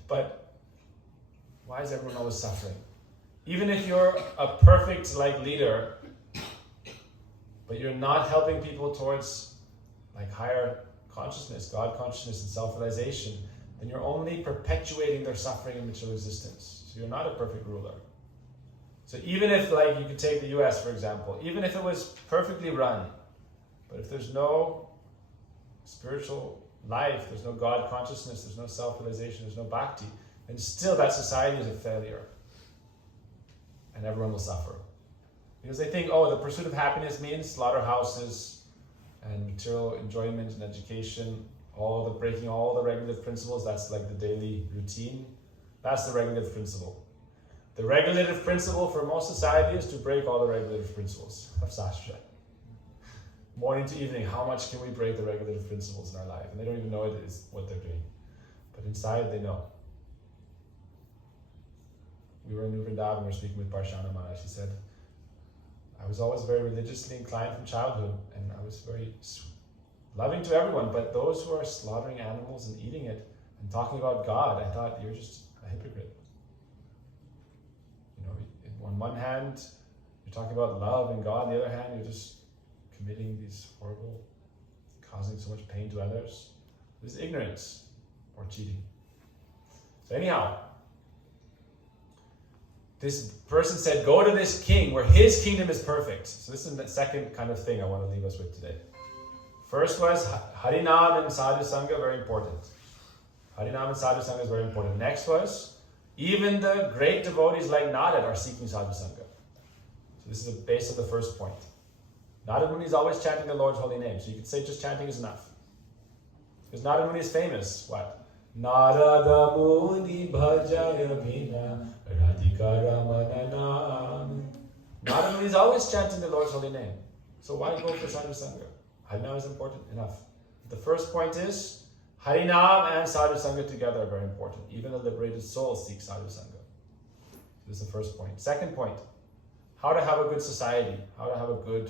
But why is everyone always suffering? Even if you're a perfect leader, but you're not helping people towards like higher consciousness, God consciousness and self-realization, then you're only perpetuating their suffering in material existence. So you're not a perfect ruler. So even if, like, you could take the US for example, even if it was perfectly run, but if there's no spiritual life, there's no God consciousness, there's no self-realization, there's no bhakti, then still that society is a failure. And everyone will suffer. Because they think, oh, the pursuit of happiness means slaughterhouses and material enjoyment and education, breaking all the regulative principles, that's like the daily routine. That's the regulative principle. The regulative principle for most society is to break all the regulative principles of Sastra. Morning to evening, how much can we break the regulative principles in our life? And they don't even know it is what they're doing. But inside they know. We were in New Vrindavan, we were speaking with Parshana Maharaj. She said, I was always very religiously inclined from childhood, and I was very loving to everyone, but those who are slaughtering animals and eating it and talking about God, I thought, you're just a hypocrite. You know, on one hand, you're talking about love and God, on the other hand, you're just committing these horrible, causing so much pain to others. This is ignorance or cheating. So anyhow, this person said, go to this king where his kingdom is perfect. So this is the second kind of thing I want to leave us with today. First was Harinam and Sadhu Sangha, very important. Harinam and Sadhu Sangha is very important. Next was, even the great devotees like Narad are seeking Sadhu Sangha. So this is the base of the first point. Narad Muni is always chanting the Lord's holy name. So you could say just chanting is enough. Because Narad Muni is famous. What? Narada Muni Bhajaya Bhina Radhika Ramananam. Narada Muni is always chanting the Lord's holy name. So why go for Sadhu Sangha? Harinam is important enough. The first point is Harinam and Sadhu Sangha together are very important. Even a liberated soul seeks Sadhu Sangha. This is the first point. Second point, how to have a good society, how to have a good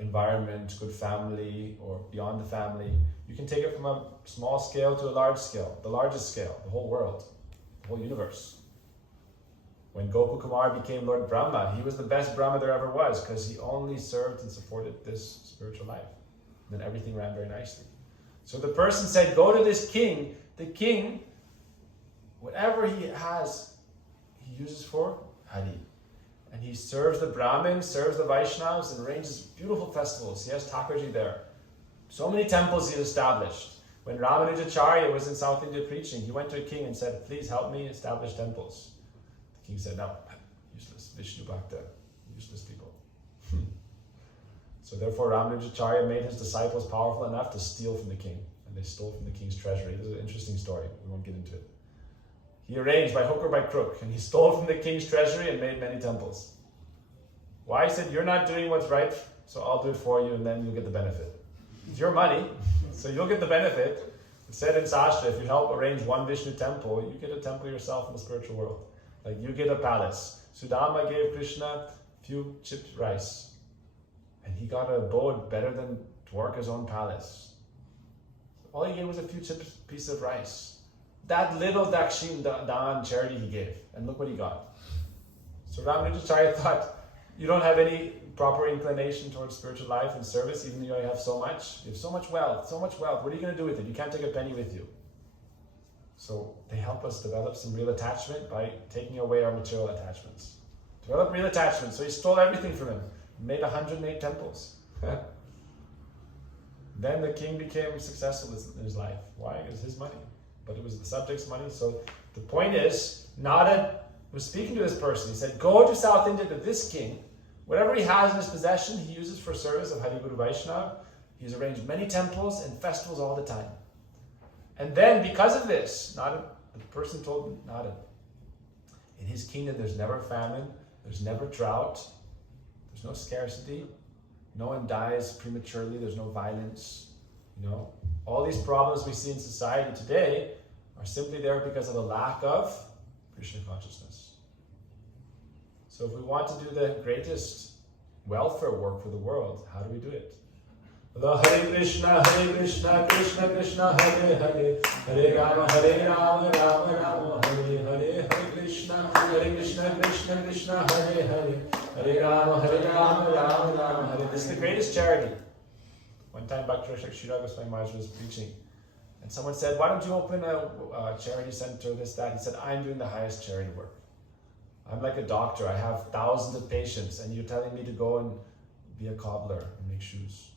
environment, good family, or beyond the family. You can take it from a small scale to a large scale, the largest scale, the whole world, the whole universe. When Gopakumar became Lord Brahma, he was the best Brahma there ever was because he only served and supported this spiritual life. And then everything ran very nicely. So the person said, go to this king. The king, whatever he has, he uses for Hari. And he serves the Brahmins, serves the Vaishnavas, and arranges beautiful festivals. He has Thakurji there. So many temples he established. When Ramanujacharya was in South India preaching, he went to a king and said, please help me establish temples. The king said, no, useless, Vishnu Bhakta, useless people. So therefore Ramanujacharya made his disciples powerful enough to steal from the king. And they stole from the king's treasury. This is an interesting story. We won't get into it. He arranged by hook or by crook, and he stole from the king's treasury and made many temples. Why? He said, you're not doing what's right, so I'll do it for you and then you'll get the benefit. It's your money, so you'll get the benefit. It said in Sastra, if you help arrange one Vishnu temple, you get a temple yourself in the spiritual world. Like you get a palace. Sudama gave Krishna a few chipped rice, and he got a abode better than Dwarka's own palace. All he gave was a few chipped pieces of rice. That little dakshin dan charity he gave, and look what he got. So Ramanujacharya thought, you don't have any proper inclination towards spiritual life and service, even though you have so much. You have so much wealth, so much wealth. What are you going to do with it? You can't take a penny with you. So they help us develop some real attachment by taking away our material attachments. Develop real attachment. So he stole everything from him, made 108 temples. Then the king became successful in his life. Why? It was his money. But it was the subject's money. So the point is, Narad was speaking to this person. He said, go to South India to this king. Whatever he has in his possession, he uses for service of Hari Guru Vaishnava. He's arranged many temples and festivals all the time. And then because of this, Narad, the person told Narad, in his kingdom there's never famine, there's never drought, there's no scarcity, no one dies prematurely, there's no violence, all these problems we see in society today are simply there because of a lack of Krishna consciousness. So if we want to do the greatest welfare work for the world, how do we do it? Hare Krishna, Krishna Krishna, Hare Hare, Hare Rama, Rama Rama, Hare Hare, Hare Krishna, Krishna Krishna, Hare Hare, Hare Rama, Rama Rama, Hare. This is the greatest charity. One time Bhakti Srila Goswami Maharaj was preaching, and someone said, "Why don't you open a charity center, this, that?" He said, "I'm doing the highest charity work. I'm like a doctor. I have thousands of patients, and you're telling me to go and be a cobbler and make shoes.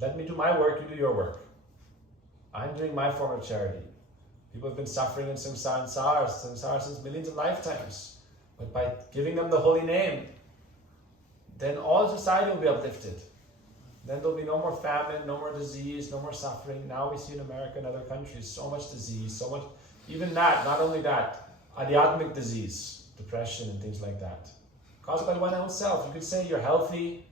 Let me do my work, you do your work. I'm doing my form of charity. People have been suffering in samsara since millions of lifetimes. But by giving them the holy name, then all society will be uplifted. Then there'll be no more famine, no more disease, no more suffering. Now we see in America and other countries so much disease, so much, even that, not only that, adhyatmic disease, depression and things like that. Caused by one's own self. You could say you're healthy,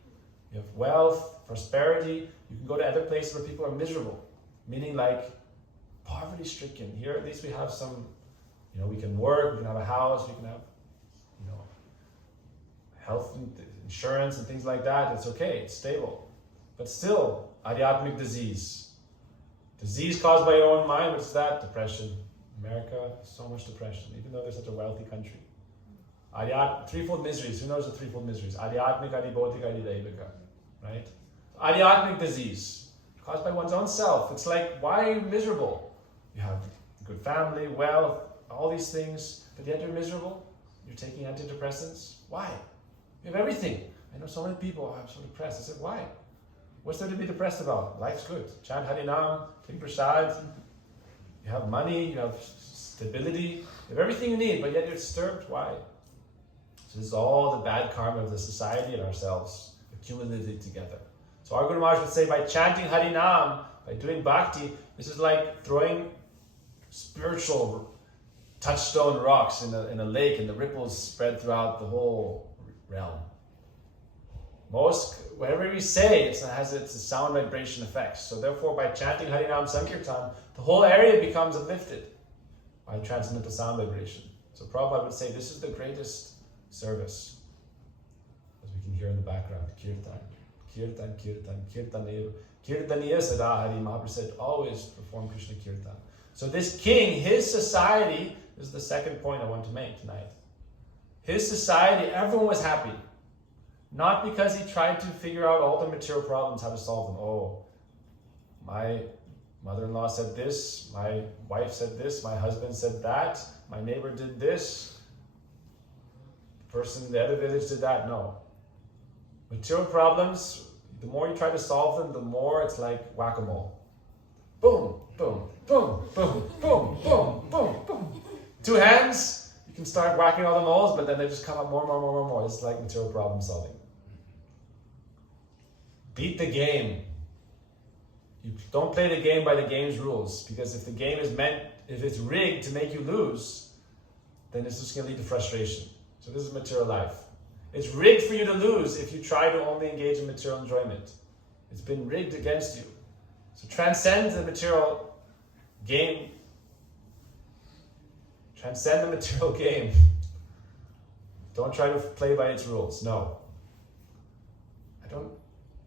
you have wealth, prosperity. You can go to other places where people are miserable, meaning like poverty stricken. Here at least we have some, we can work, we can have a house, we can have, health insurance and things like that. It's okay, it's stable. But still, adhyatmic disease. Disease caused by your own mind, what's that? Depression. America, so much depression, even though they're such a wealthy country. Threefold miseries. Who knows the threefold miseries? Adhyatmic, adhibautik, adhidaivika. Right? Adhyatmic disease, caused by one's own self. It's like, why are you miserable? You have a good family, wealth, all these things, but yet you're miserable? You're taking antidepressants? Why? You have everything. I know so many people, I'm so depressed. I said, why? What's there to be depressed about? Life's good. Chant Harinam, take prasad. You have money, you have stability, you have everything you need, but yet you're disturbed. Why? So this is all the bad karma of the society and ourselves accumulated together. So our Guru Maharaj would say, by chanting Harinam, by doing bhakti, this is like throwing spiritual touchstone rocks in a lake, and the ripples spread throughout the whole realm. Whatever we say, it has its sound vibration effects. So therefore, by chanting Harinam Sankirtan, the whole area becomes uplifted by transcendental sound vibration. So Prabhupada would say, this is the greatest service. As we can hear in the background, Kirtan. Kirtan, Kirtan, Kirtan, Kirtaniya Sada Hari. Mahaprabhu said, always perform Krishna Kirtan. So this king, his society, this is the second point I want to make tonight. His society, everyone was happy. Not because he tried to figure out all the material problems, how to solve them. Oh, my mother-in-law said this, my wife said this, my husband said that, my neighbor did this, the person in the other village did that. No. Material problems, the more you try to solve them, the more it's like whack-a-mole. Boom, boom, boom, boom, boom, boom, boom, boom. Two hands, you can start whacking all the moles, but then they just come up more. It's like material problem solving. Beat the game. You don't play the game by the game's rules, because if the game is if it's rigged to make you lose, then it's just going to lead to frustration. So this is material life. It's rigged for you to lose if you try to only engage in material enjoyment. It's been rigged against you. So transcend the material game. Transcend the material game. Don't try to play by its rules. No.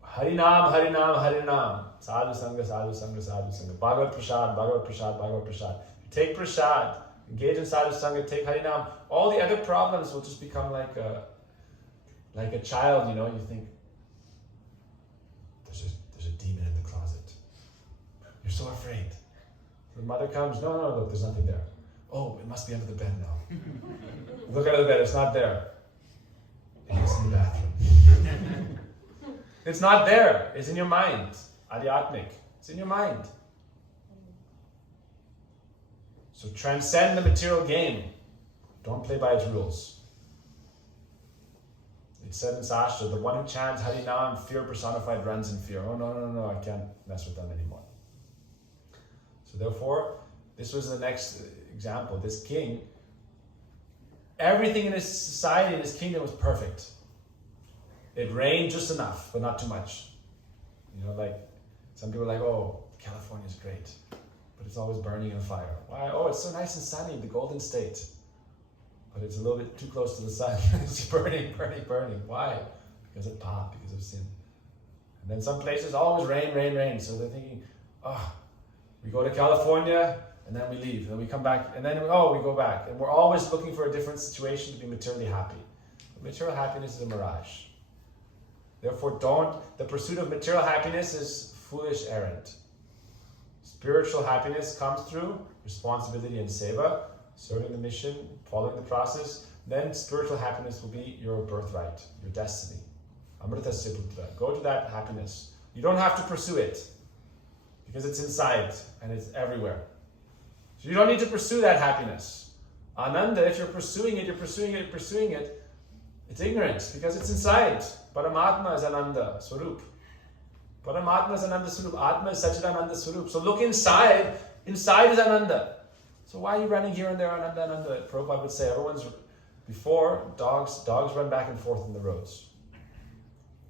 Harinam, Harinam, Harinam. Sadhu Sangha, Sadhu Sangha, Sadhu Sangha. Bhagavad Prasad, Bhagavad Prasad, Bhagavad Prasad. You take Prasad, engage in Sadhu Sangha, take Harinam. All the other problems will just become like a child, you think, there's a demon in the closet. You're so afraid. The mother comes, no, look, there's nothing there. Oh, it must be under the bed now. Look under the bed, it's not there. It's in the bathroom. It's not there, it's in your mind. Adhyatmic, it's in your mind. So transcend the material game. Don't play by its rules. It said in Sastra, the one who chants Harinam, fear personified, runs in fear. Oh, no, I can't mess with them anymore. So therefore, this was the next example. This king, everything in his society, in his kingdom was perfect. It rained just enough, but not too much. Like some people are like, oh, California is great, but it's always burning in a fire. Why? Oh, it's so nice and sunny, the Golden State. But it's a little bit too close to the sun. It's burning. Why? Because of pop, because of sin. And then some places always rain. So they're thinking, we go to California, and then we leave, and then we come back, and then we go back. And we're always looking for a different situation to be materially happy. Material happiness is a mirage. Therefore, the pursuit of material happiness is foolish errand. Spiritual happiness comes through responsibility and seva, serving the mission, following the process. Then spiritual happiness will be your birthright, your destiny. Amritasya putra. Go to that happiness. You don't have to pursue it because it's inside and it's everywhere. So you don't need to pursue that happiness. Ananda, if you're pursuing it, it's ignorance because it's inside. Paramatma is Ananda Swarup. Paramatma is Ananda Swarup. Atma is Sachidananda Swarup. So look inside. Inside is Ananda. So why are you running here and there, Ananda? Prabhupada would say, before, dogs run back and forth in the roads.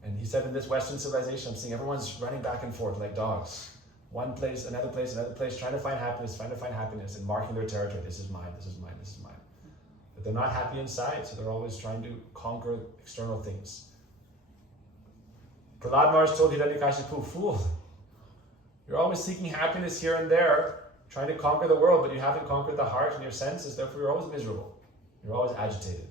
And he said in this Western civilization, I'm seeing everyone's running back and forth like dogs. One place, another place, trying to find happiness and marking their territory. This is mine, this is mine, this is mine. But they're not happy inside, so they're always trying to conquer external things. Prahlad Maharaj told Hiranyakashipu, fool, you're always seeking happiness here and there, trying to conquer the world, but you haven't conquered the heart and your senses, therefore you're always miserable. You're always agitated.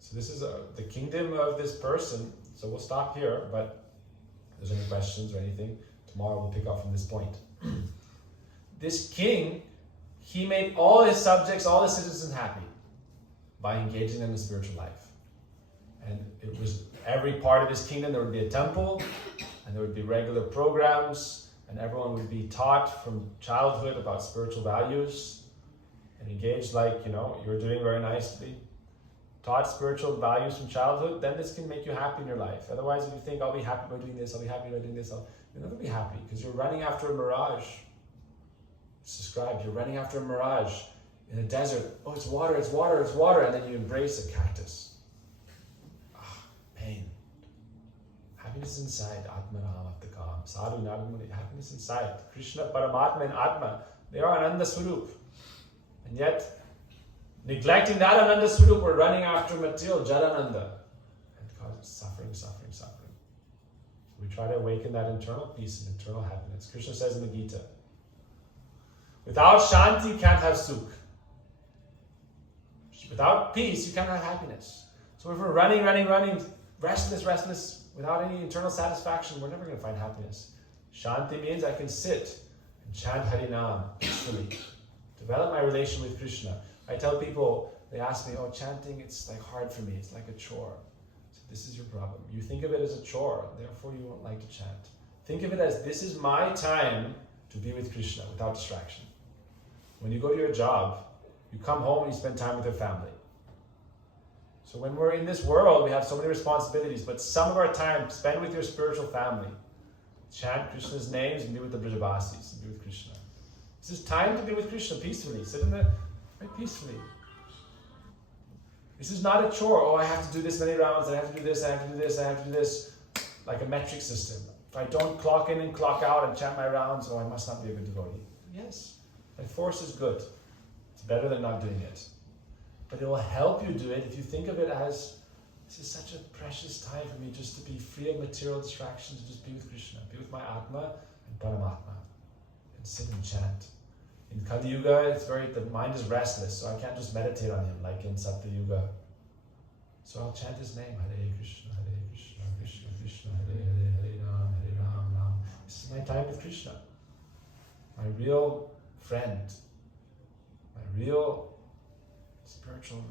So this is the kingdom of this person. So we'll stop here, but if there's any questions or anything, tomorrow we'll pick up from this point. This king, he made all his subjects, all his citizens happy by engaging them in spiritual life. And it was every part of his kingdom, there would be a temple, and there would be regular programs, and everyone would be taught from childhood about spiritual values, and engaged like, you're doing very nicely. Taught spiritual values from childhood, then this can make you happy in your life. Otherwise, if you think, I'll be happy by doing this, you'll never be happy, because you're running after a mirage. It's described, you're running after a mirage in a desert. Oh, it's water, and then you embrace a cactus. Pain. Happiness inside. Atma Ram Aptakam. Sadhu Nadamuni. Happiness inside. Krishna, Paramatma, and Atma. They are Ananda Swarup. And yet, neglecting that Ananda Swarup, we're running after material Jadananda. And it causes suffering. We try to awaken that internal peace and internal happiness. Krishna says in the Gita, without Shanti, you can't have Sukh. Without peace, you can't have happiness. So if we're running, restless, without any internal satisfaction, we're never going to find happiness. Shanti means I can sit and chant Harinam peacefully. Develop my relation with Krishna. I tell people, they ask me, chanting, it's like hard for me. It's like a chore. So this is your problem. You think of it as a chore, therefore you won't like to chant. Think of it as, this is my time to be with Krishna without distraction. When you go to your job, you come home and you spend time with your family. So when we're in this world, we have so many responsibilities, but some of our time spend with your spiritual family. Chant Krishna's names and be with the Brijabasis and be with Krishna. This is time to be with Krishna peacefully. Sit in there very peacefully. This is not a chore. I have to do this many rounds, I have to do this, I have to do this, like a metric system. If I don't clock in and clock out and chant my rounds, I must not be a good devotee. Yes, that force is good. It's better than not doing it. But it will help you do it if you think of it as, this is such a precious time for me just to be free of material distractions, just be with Krishna, be with my Atma and Paramatma, and sit and chant. In Kali Yuga, the mind is restless, so I can't just meditate on him like in Satya Yuga. So I'll chant his name, Hare Krishna, Krishna Krishna, Hare Ram, Ram. This is my time with Krishna, my real friend, my real spiritual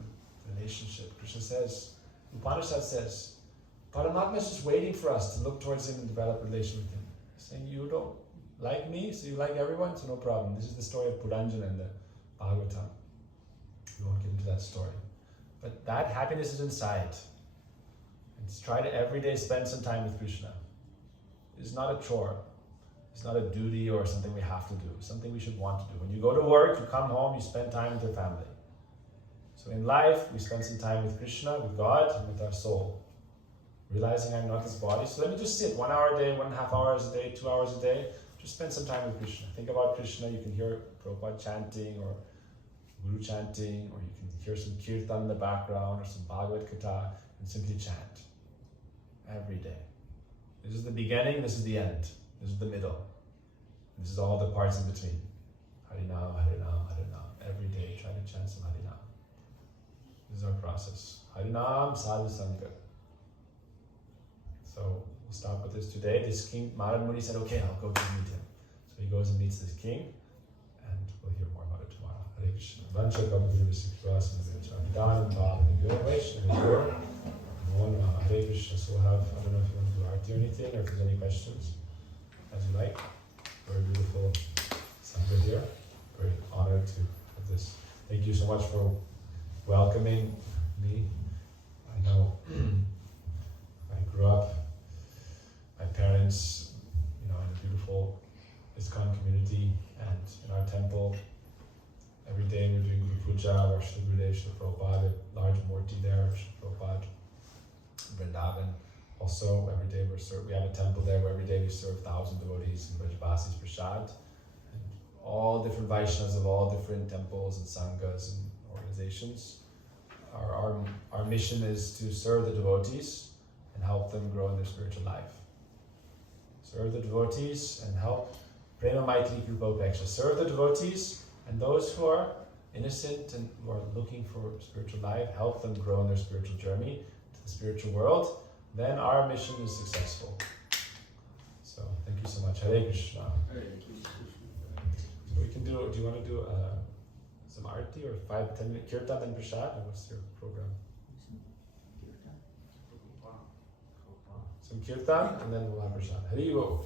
relationship. Krishna says, Upanishad says, Paramatma is just waiting for us to look towards him and develop a relation with him. He's saying, you don't like me, so you like everyone, so no problem. This is the story of Puranjana in the Bhagavatam. We won't get into that story. But that happiness is inside. And try to every day spend some time with Krishna. It's not a chore. It's not a duty or something we have to do. Something we should want to do. When you go to work, you come home, you spend time with your family. So in life, we spend some time with Krishna, with God, and with our soul. Realizing I'm not this body. So let me just sit 1 hour a day, 1.5 hours a day, 2 hours a day. Just spend some time with Krishna. Think about Krishna. You can hear Prabhupada chanting or Guru chanting, or you can hear some kirtan in the background or some Bhagavad Gita and simply chant every day. This is the beginning, this is the end. This is the middle. This is all the parts in between. Harinam, Harinam, Harinam. Every day try to chant some Harinam. This is our process. Harinam Sadhu Sangha. So we'll stop with this today. This king, Narad Muni said, okay, I'll go to meet him. So he goes and meets this king, and we'll hear more about it tomorrow. Hare Krishna. Vancha Kapaguru Sikvasana Vincha. Vidanam Bhavana Gurvash. Hare Krishna. So we'll have, I don't know if you want to do arti or anything, or if there's any questions, as you like. Very beautiful Sangha here. Very honored to have this. Thank you so much for welcoming me. I know I grew up, my parents, in a beautiful ISKCON community, and in our temple, every day we're doing Guru Puja, worship the Gurudev, Srila Prabhupada, a large Murti there, Srila Prabhupada, Vrindavan. Also, every day we have a temple there where every day we serve 1,000 devotees in Brajbasi's Prasad. And all different Vaishnavas of all different temples and Sanghas and organizations. Our mission is to serve the devotees and help them grow in their spiritual life. Serve the devotees and help Prema Maitri Kripopeksha. Serve the devotees and those who are innocent and who are looking for spiritual life, help them grow in their spiritual journey to the spiritual world. Then our mission is successful. So thank you so much. Hare Krishna. So we can do you want to do some arti or 5-10 minute kirtan and prasad, or what's your program? Some kirtan and then we'll have prasad. Hare Bo.